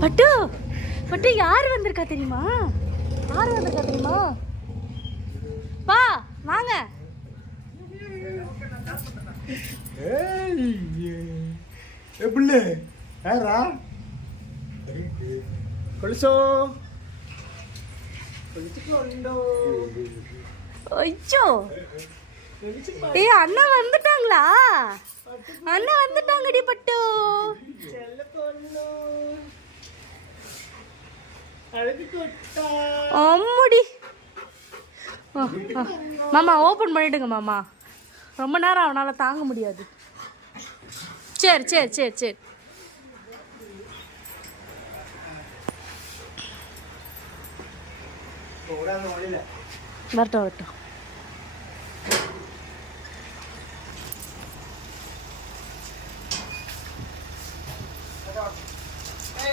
பட்டு பட்டு யார் வந்திருக்கா தெரியுமா? பா வாங்க. எப்படி யாரா கொலுசோ ஐயோ ஏய் அண்ணா வந்துட்டாங்களா? அண்ணா வந்துட்டாங்கடி பட்டு. அம்முடி மாமா ஓப்பன் பண்ணிடுங்க மாமா. ரொம்ப நேரம் அவனால் தாங்க முடியாது. சரி சரி சரி சரி வரட்டும் வரட்டும்.